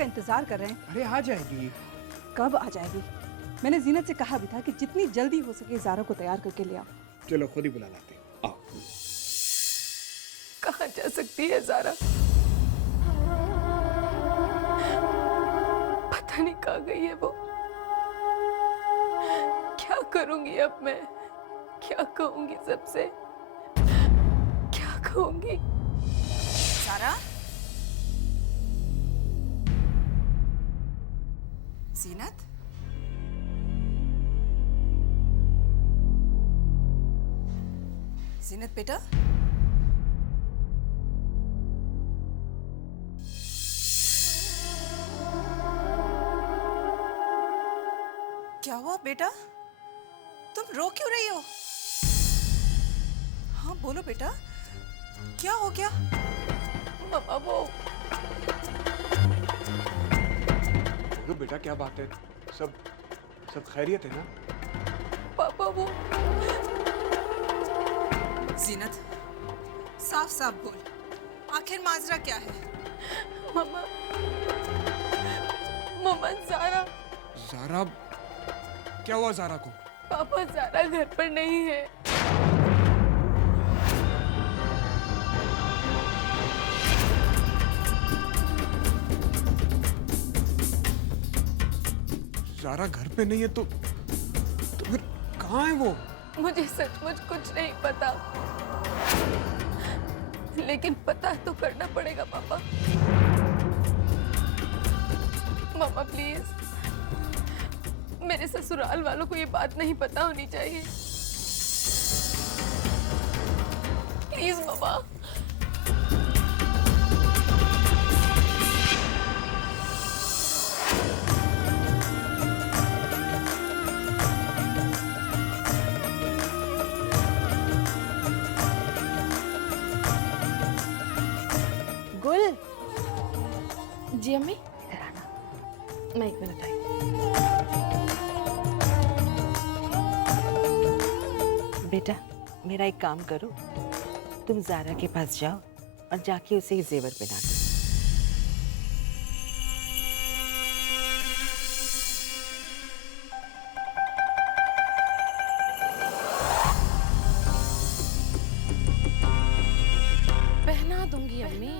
का इंतजार कर रहे हैं। अरे आ जाएगी। कब आ जाएगी? मैंने जीनत से कहा भी था कि जितनी जल्दी हो सके ज़ारा को तैयार करके ले आओ। चलो खुद ही बुला लाते हैं, आओ। कहाँ जा सकती है ज़ारा? पता नहीं कहाँ गई है वो। क्या करूंगी अब मैं? क्या कहूंगी सबसे? क्या कहूंगी? ज़ारा? ज़ीनत? ज़ीनत बेटा? क्या हुआ बेटा? तुम रो क्यों रही हो? हाँ बोलो बेटा, क्या हो गया? मम्मा वो बोलो बेटा, क्या बात है? सब खैरियत है ना? पापा वो ज़ीनत, साफ साफ बोल, आखिर माजरा क्या है? मम्मा मम्मा ज़ारा। ज़ारा? क्या हुआ ज़ारा को? पापा ज़ारा घर पर नहीं है। ज़ारा घर पे नहीं है तो फिर कहाँ है वो? मुझे सचमुच कुछ नहीं पता, लेकिन पता तो करना पड़ेगा पापा। मामा प्लीज, मेरे ससुराल वालों को ये बात नहीं पता होनी चाहिए। प्लीज मामा। गुल, जी अम्मी, इधर आना। मैं 1 मिनट आई। बेटा, मेरा एक काम करो, तुम ज़ारा के पास जाओ और जाके उसे ये जेवर पहना दो। पहना दूंगी अम्मी,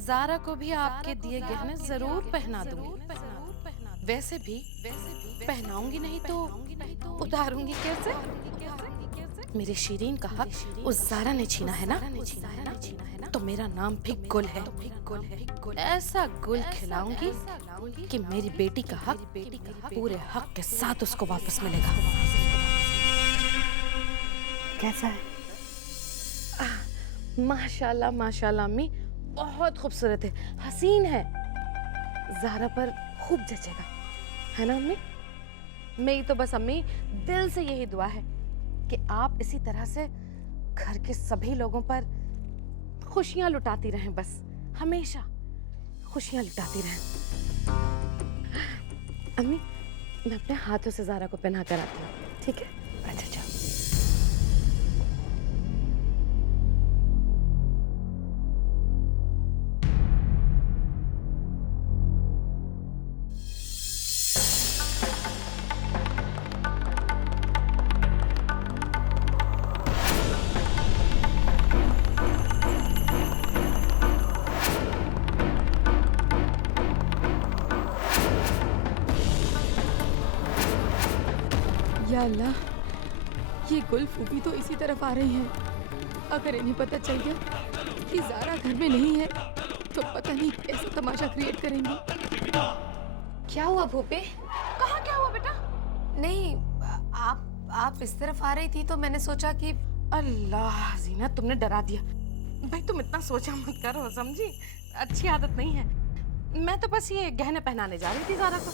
ज़ारा को भी आपके दिए गहने जरूर पहना दूंगी। वैसे भी पहनाऊंगी नहीं तो उतारूंगी कैसे? मेरी शीरीन का हक उस ज़ारा ने छीना है ना, तो मेरा नाम भी गुल है। ऐसा गुल खिलाऊंगी कि मेरी बेटी का हक पूरे हक के साथ उसको वापस मिलेगा। कैसा है? माशाल्लाह माशाल्लाह अम्मी, बहुत खूबसूरत है, हसीन है। ज़ारा पर खूब जचेगा, है ना अम्मी? मेरी तो बस अम्मी दिल से यही दुआ है कि आप इसी तरह से घर के सभी लोगों पर खुशियां लुटाती रहें, बस हमेशा खुशियां लुटाती रहें। अम्मी, मैं अपने हाथों से ज़ारा को पहना कर आती हूँ, ठीक है? अच्छा जाओ। या अल्लाह, ये गुल फूफी तो इसी तरफ आ रही हैं। अगर इन्हें पता चल गया कि ज़ारा घर में नहीं है तो पता नहीं कैसा तमाशा क्रिएट करेंगी। क्या हुआ भूपी? कहाँ क्या हुआ बेटा? नहीं, आप इस तरफ आ रही थी तो मैंने सोचा कि अल्लाह ज़ीनत, तुमने डरा दिया। भाई तुम इतना सोचा मत करो, समझी? अच्छी आदत नहीं है। मैं तो बस ये गहने पहनाने जा रही थी ज़ारा को।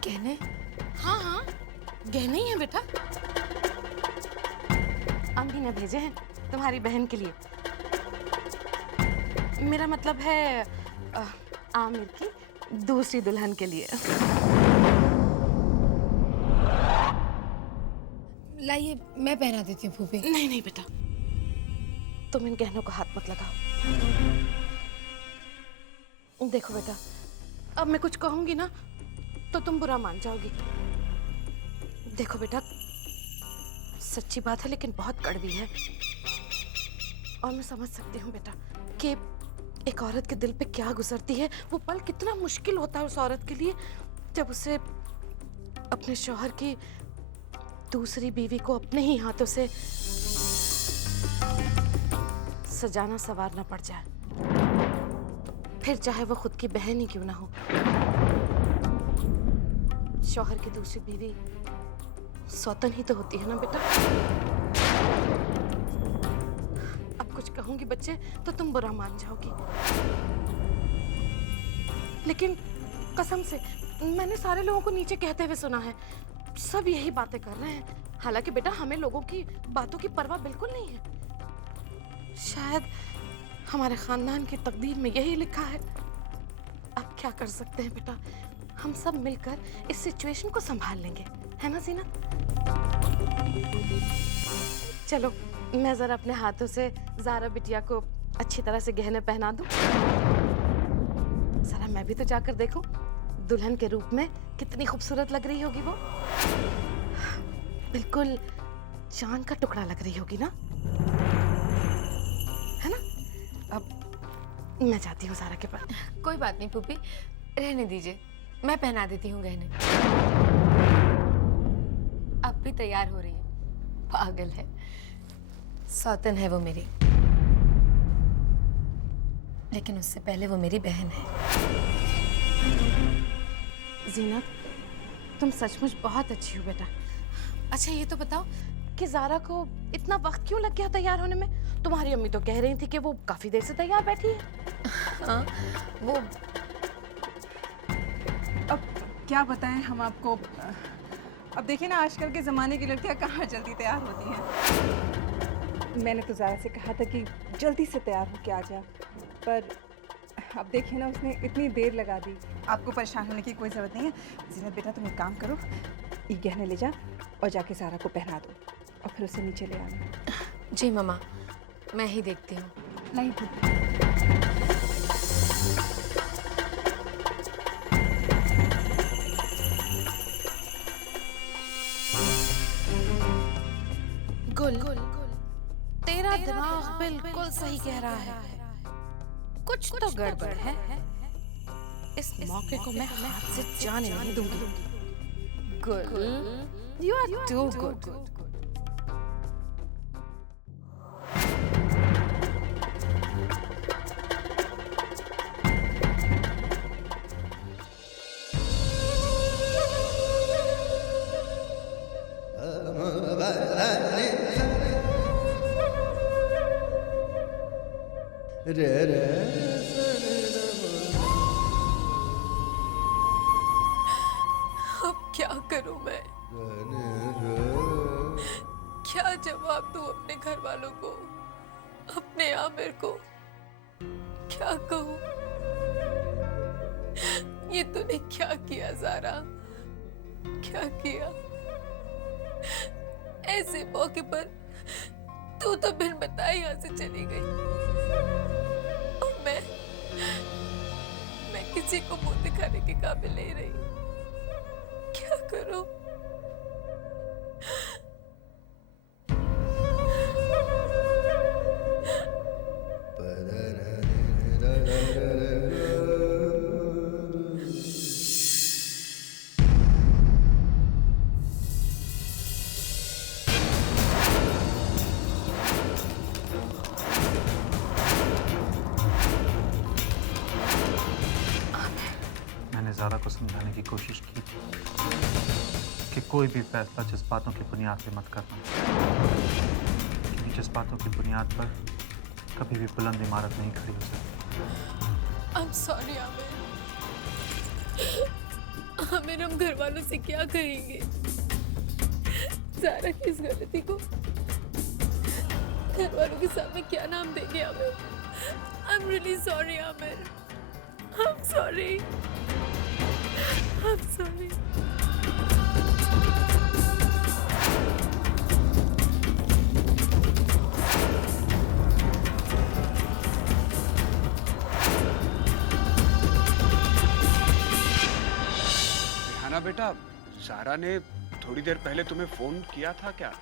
कहने? हाँ हाँ, गहने ही हैं बेटा। अम्मी ने भेजे हैं तुम्हारी बहन के लिए। मेरा मतलब है आमिर की दूसरी दुल्हन के लिए। लाइए, मैं पहना देती हूँ फूफी। नहीं नहीं बेटा, तुम इन गहनों को हाथ मत लगाओ। देखो बेटा, अब मैं कुछ कहूंगी ना तो तुम बुरा मान जाओगी। देखो बेटा, सच्ची बात है लेकिन बहुत कड़वी है, और मैं समझ सकती हूँ बेटा कि एक औरत के दिल पे क्या गुजरती है। वो पल कितना मुश्किल होता है उस औरत के लिए जब उसे अपने शौहर की दूसरी बीवी को अपने ही हाथों से सजाना संवारना पड़ जाए, फिर चाहे वो खुद की बहन ही क्यों ना हो। शौहर की दूसरी बीवी सौतन ही तो होती है ना बेटा। अब कुछ कहूंगी बच्चे तो तुम बुरा मान जाओगी, लेकिन कसम से मैंने सारे लोगों को नीचे कहते हुए सुना है, सब यही बातें कर रहे हैं। हालांकि बेटा हमें लोगों की बातों की परवाह बिल्कुल नहीं है। शायद हमारे खानदान की तकदीर में यही लिखा है। अब क्या कर सकते हैं बेटा, हम सब मिलकर इस सिचुएशन को संभाल लेंगे, है ना जीनत? चलो मैं जरा अपने हाथों से ज़ारा बिटिया को अच्छी तरह से गहने पहना दूं। जरा मैं भी तो जाकर देखूं दुल्हन के रूप में कितनी खूबसूरत लग रही होगी वो। बिल्कुल चांद का टुकड़ा लग रही होगी ना, है ना? अब मैं जाती हूँ ज़ारा के पास। कोई बात नहीं पुप्पी, रहने दीजिए, मैं पहना देती हूँ गहने। अब भी तैयार हो रही है, पागल है, सौतन है वो मेरी, लेकिन उससे पहले वो मेरी बहन है। जीनत, तुम सचमुच बहुत अच्छी हो बेटा। अच्छा ये तो बताओ कि ज़ारा को इतना वक्त क्यों लग गया तैयार होने में? तुम्हारी अम्मी तो कह रही थी कि वो काफी देर से तैयार बैठी है। हाँ, वो अब क्या बताएं हम आपको। अब देखिए ना, आजकल के ज़माने की लड़कियां कहाँ जल्दी तैयार होती हैं। मैंने तो ज़ारा से कहा था कि जल्दी से तैयार होके आ जा, पर अब देखिए ना, उसने इतनी देर लगा दी। आपको परेशान होने की कोई ज़रूरत नहीं है। जीनत बेटा, तुम एक काम करो, ये गहने ले जा और जाके ज़ारा को पहना दो और फिर उसे नीचे ले आना। जी मम्मा, मैं ही देखती हूँ। नहीं गुल, तेरा दिमाग बिल्कुल सही कह रहा है, कुछ तो गड़बड़ है। इस मौके को मैं हाथ से जाने नहीं दूंगी। गुल, यू आर टू गुड। अब क्या करूं मैं? क्या जवाब दूं अपने घर वालों को, अपने आमिर को? क्या कहूं? ये तूने क्या किया ज़ारा, क्या किया? ऐसे मौके पर तू तो बिन बताए यहाँ से चली गई, और मैं किसी को मुंह दिखाने के काबिल नहीं रही। क्या करूं? ज़ारा को समझाने की कोशिश की कि कोई भी फैसला जज्बातों की बुनियाद पे मत करना, क्योंकि जज्बातों की बुनियाद पर कभी भी बुलंद इमारत नहीं खड़ी हो सकती। I'm sorry Aamir. आमिर, हम घर वालों से क्या कहेंगे? ज़ारा की इस गलती को घर वालों के सामने क्या नाम देंगे Aamir? I'm really sorry Aamir. I'm sorry। I'm sorry। Meena बेटा, सारा ने थोड़ी देर पहले तुम्हें फोन किया था क्या?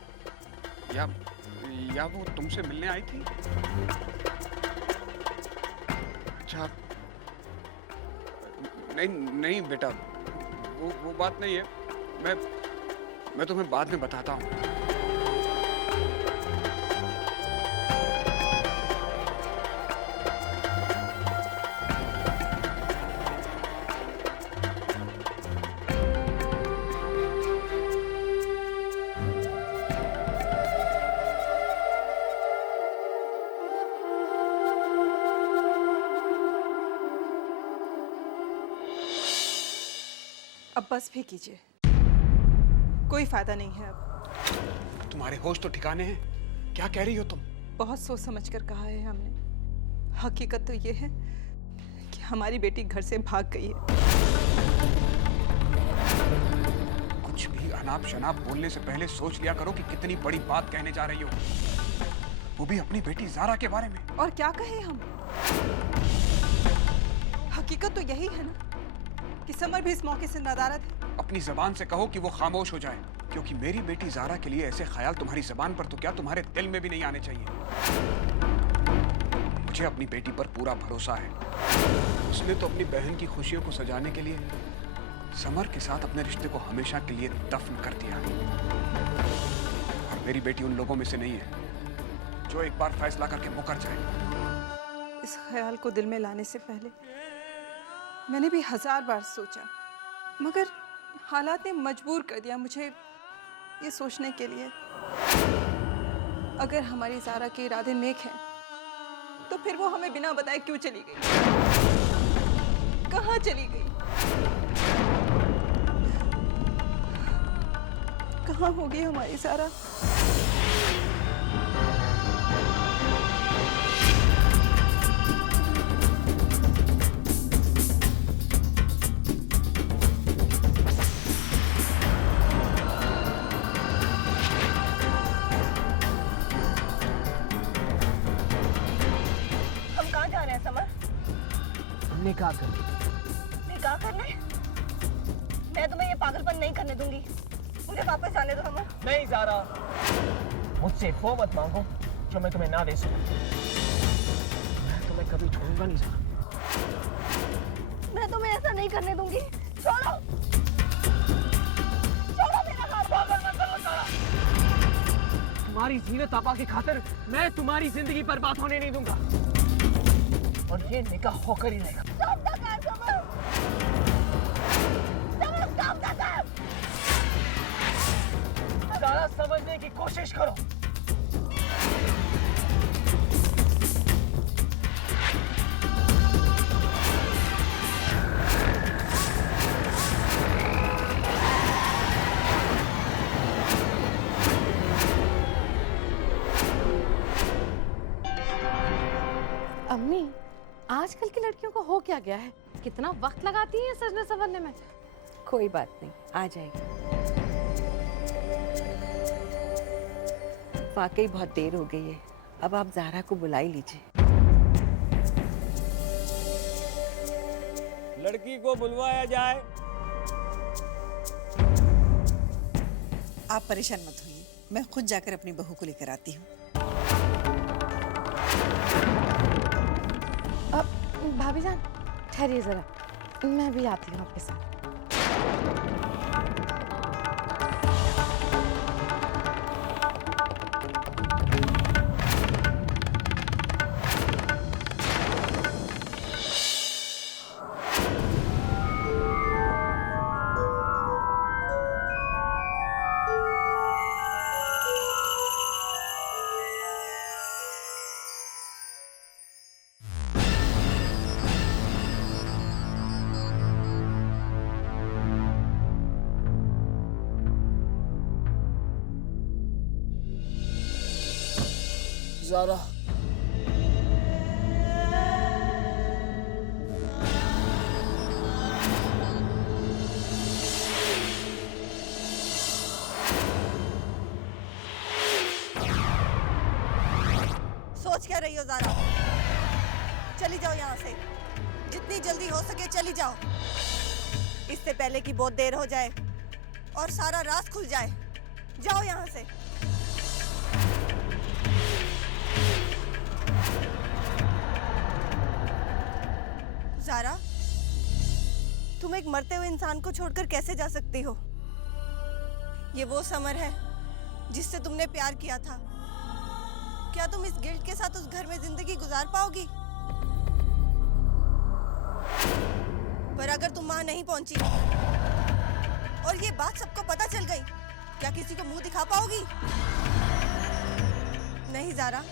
या वो तुमसे मिलने आई थी? अच्छा, नहीं बेटा, वो बात नहीं है। मैं तुम्हें बाद में बताता हूँ। अब बस भी कीजिए, कोई फायदा नहीं है अब। तुम्हारे होश तो ठिकाने हैं? क्या कह रही हो तुम? बहुत सोच समझ कर कहा है हमने। हकीकत तो ये है कि हमारी बेटी घर से भाग गई है। कुछ भी अनाप शनाप बोलने से पहले सोच लिया करो कि कितनी बड़ी बात कहने जा रही हो, वो भी अपनी बेटी ज़ारा के बारे में। और क्या कहें हम? हकीकत तो यही है ना कि समर भी इस मौके से नदारद है। अपनी जबान से कहो कि वो खामोश हो जाए, क्योंकि मेरी बेटी ज़ारा के लिए ऐसे ख्याल तुम्हारी जबान पर तो क्या तुम्हारे दिल में भी नहीं आने चाहिए। मुझे अपनी बेटी पर पूरा भरोसा है। उसने तो अपनी बहन की खुशियों को सजाने के लिए समर के साथ अपने रिश्ते को हमेशा के लिए दफन कर दिया। और मेरी बेटी उन लोगों में से नहीं है जो एक बार फैसला करके मुकर जाए। इस ख्याल को दिल में लाने से पहले मैंने भी 1000 बार सोचा, मगर हालात ने मजबूर कर दिया मुझे ये सोचने के लिए, अगर हमारी ज़ारा के इरादे नेक हैं तो फिर वो हमें बिना बताए क्यों चली गई? कहाँ चली गई? कहाँ होगी हमारी ज़ारा? निकाह कर। निकाह करने? मैं तुम्हें ये पागलपन नहीं करने दूंगी। मुझे वापस जाने दो समर। नहीं ज़ारा, मुझसे वो मत मांगो जो मैं तुम्हें ना दे सकूं। मैं तुम्हें कभी छोड़ूंगा नहीं ज़ारा। मैं तुम्हें ऐसा नहीं करने दूंगी। छोड़ो, छोड़ो मेरा हाथ। पागल मत बनो ज़ारा। तुम्हारी जीनत आपा की खातिर मैं तुम्हारी जिंदगी बर्बाद होने नहीं दूंगा, और ये निकाह होकर ही रहेगा। ज़ारा, समझने की कोशिश करो। अम्मी, आजकल की लड़कियों को हो क्या गया है? कितना वक्त लगाती हैं सजने संवरने में। कोई बात नहीं, आ जाएगी। वाकई बहुत देर हो गई है, अब आप ज़ारा को बुला ही लीजिए। लड़की को बुलवाया जाए। आप परेशान मत होइए, मैं खुद जाकर अपनी बहू को लेकर आती हूँ। भाभी जान, ठहरिए जरा, मैं भी आती हूँ आपके साथ। ज़ारा, सोच क्या रही हो ज़ारा? चली जाओ यहाँ से, जितनी जल्दी हो सके चली जाओ। इससे पहले कि बहुत देर हो जाए और सारा राज खुल जाए। जाओ यहाँ से। ज़ारा, तुम एक मरते हुए इंसान को छोड़कर कैसे जा सकती हो? ये वो समर है जिससे तुमने प्यार किया था। क्या तुम इस गिल्ट के साथ उस घर में जिंदगी गुजार पाओगी? पर अगर तुम वहां नहीं पहुंची और ये बात सबको पता चल गई, क्या किसी को मुंह दिखा पाओगी? नहीं ज़ारा,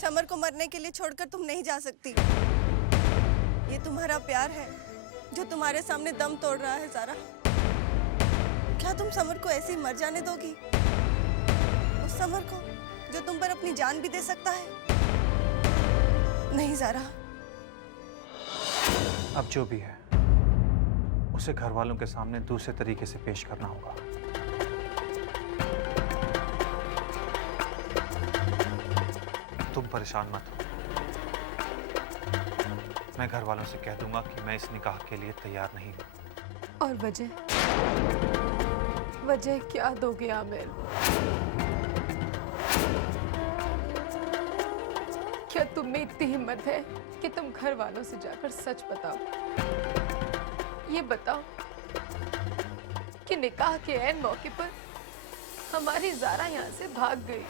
समर को मरने के लिए छोड़कर तुम नहीं जा सकती। ये तुम्हारा प्यार है जो तुम्हारे सामने दम तोड़ रहा है ज़ारा। क्या तुम समर को ऐसे ही मर जाने दोगी? उस समर को जो तुम पर अपनी जान भी दे सकता है? नहीं ज़ारा। अब जो भी है उसे घर वालों के सामने दूसरे तरीके से पेश करना होगा। तुम परेशान मत हो, मैं घर वालों से कह दूंगा कि मैं इस निकाह के लिए तैयार नहीं हूं। और वजह क्या दोगे आमिर? क्या तुम में इतनी हिम्मत है कि तुम घर वालों से जाकर सच बताओ? ये बताओ कि निकाह के ऐन मौके पर हमारी ज़ारा यहाँ से भाग गई।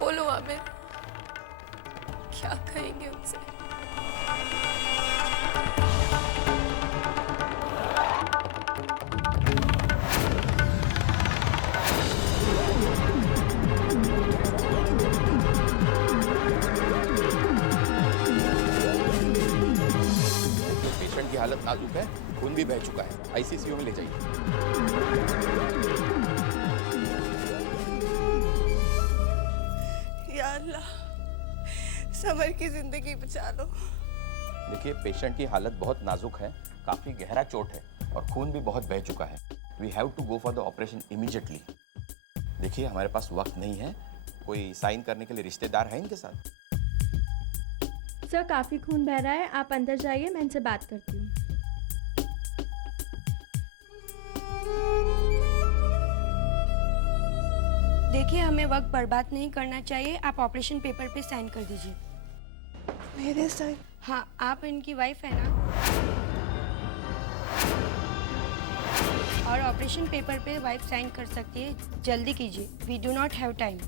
बोलो आमिर, क्या कहेंगे उनसे? पेशेंट की हालत नाजुक है, खून भी बह चुका है, आईसीयू में ले जाइए। या अल्लाह, समर की जिंदगी बचा लो। देखिए, पेशेंट की हालत बहुत नाजुक है, काफी गहरा चोट है और खून भी बहुत बह चुका है। We have to go for the operation immediately. देखिए, हमारे पास वक्त नहीं है। कोई साइन करने के लिए रिश्तेदार है इनके साथ? सर, काफी खून बह रहा है, आप अंदर जाइए, मैं इनसे बात करती हूँ। देखिए, हमें वक्त बर्बाद नहीं करना चाहिए, आप ऑपरेशन पेपर पे साइन कर दीजिए। मेरे साइन? हाँ, आप इनकी वाइफ है ना? और ऑपरेशन पेपर पे वाइफ साइन कर सकती है, जल्दी कीजिए, we do not have time.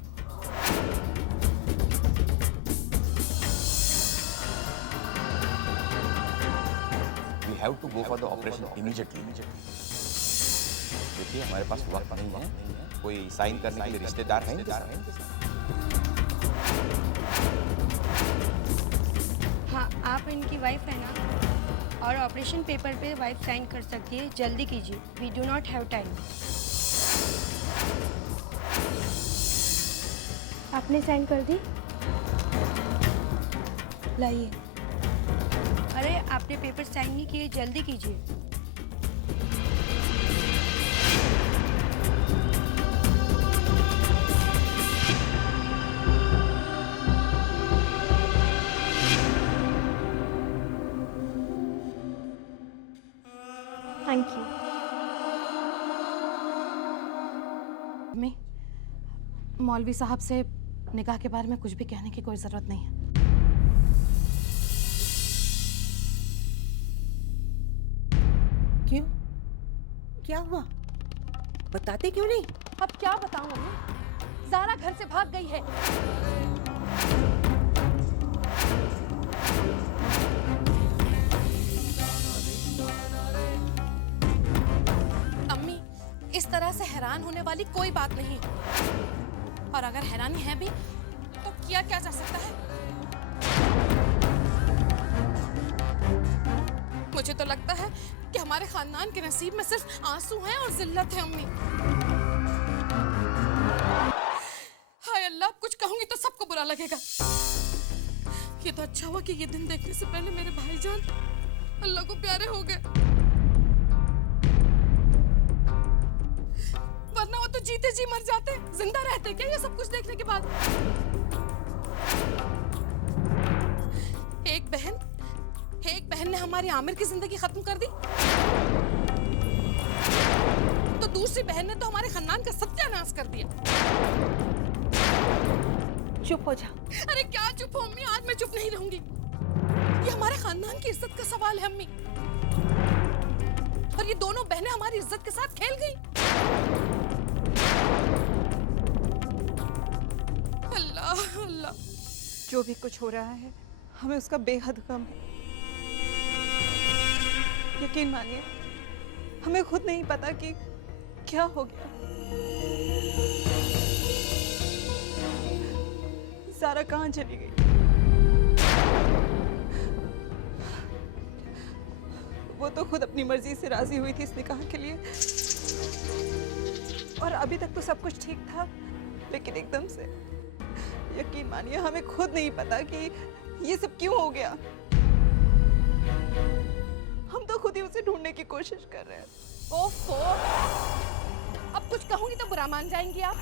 We have to go for the operation immediately. देखिए, हमारे पास वक्त नहीं है। कोई साइन करने के लिए रिश्तेदार है इनके साथ? हाँ, आप इनकी वाइफ है ना? और ऑपरेशन पेपर पे वाइफ साइन कर सकती है, जल्दी कीजिए, we do not have time. आपने साइन कर दी? लाइए। अरे, आपने पेपर साइन नहीं किए, जल्दी कीजिए। Thank you. मम्मी, मौलवी साहब से निकाह के बारे में कुछ भी कहने की कोई जरूरत नहीं है। क्यों? क्या हुआ? बताते क्यों नहीं? अब क्या बताऊं मम्मी? ज़ारा घर से भाग गई है। अम्मी, इस तरह से हैरान होने वाली कोई बात नहीं है। और अगर हैरानी है भी तो किया क्या जा सकता है? मुझे तो लगता है कि हमारे खानदान के नसीब में सिर्फ आंसू हैं और जिल्लत है अम्मी। हाय अल्लाह, कुछ कहूंगी तो सबको बुरा लगेगा। ये तो अच्छा हुआ कि ये दिन देखने से पहले मेरे भाईजान अल्लाह को प्यारे हो गए, वरना वो तो जीते जी मर जाते। जिंदा रहते क्या ये सब कुछ देखने के बाद? हमारे आमिर की जिंदगी खत्म कर दी, तो दूसरी बहन ने तो हमारे खानदान का सत्यानाश कर दिया। चुप हो जा। अरे क्या चुप हो अम्मी, आज मैं चुप नहीं रहूंगी। ये हमारे खानदान की इज्जत का सवाल है अम्मी, और ये दोनों बहनें हमारी इज्जत के साथ खेल गई। अल्लाह अल्लाह। जो भी कुछ हो रहा है हमें उसका बेहद गम है। यकीन मानिए हमें खुद नहीं पता कि क्या हो गया। ज़ारा कहाँ चली गई? वो तो खुद अपनी मर्जी से राजी हुई थी इस निकाह के लिए, और अभी तक तो सब कुछ ठीक था, लेकिन एकदम से, यकीन मानिए हमें खुद नहीं पता कि ये सब क्यों हो गया। हम तो खुद ही उसे ढूंढने की कोशिश कर रहे हैं। ओफो, अब कुछ कहूंगी तो बुरा मान जाएंगी आप।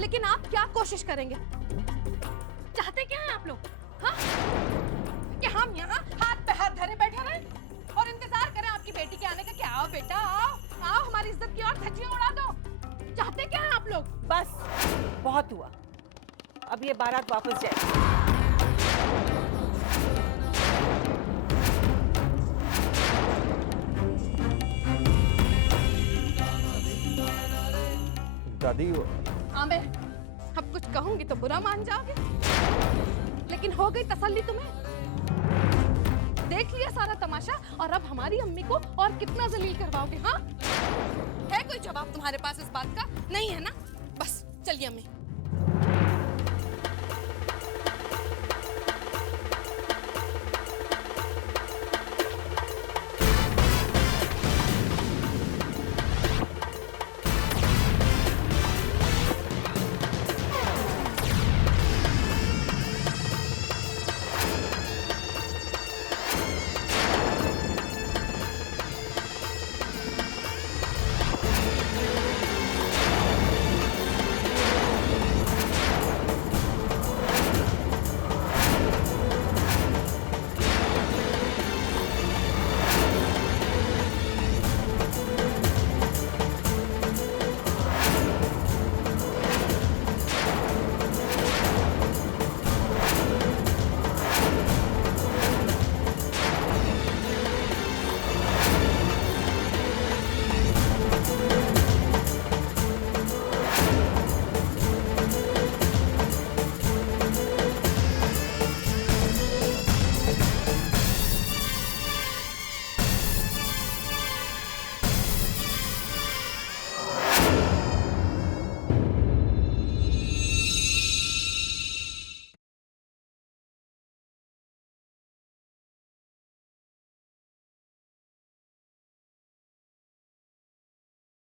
लेकिन आप क्या कोशिश करेंगे? चाहते क्या हैं आप लोग? हाँ? कि हम यहाँ हाथ पे हाथ धरे बैठे रहें और इंतजार करें आपकी बेटी के आने का? क्या आओ बेटा, आओ आओ, हमारी इज्जत की और धज्जियां उड़ा दो। चाहते क्या हैं आप लोग? बस बहुत हुआ, अब ये बारात वापस जाए। दादी, आमिर, अब कुछ कहूंगी तो बुरा मान जाओगे, लेकिन हो गई तसल्ली तुम्हें? देख लिया सारा तमाशा, और अब हमारी अम्मी को और कितना जलील करवाओगे? हाँ, है कोई जवाब तुम्हारे पास इस बात का? नहीं है ना? बस चलिए अम्मी।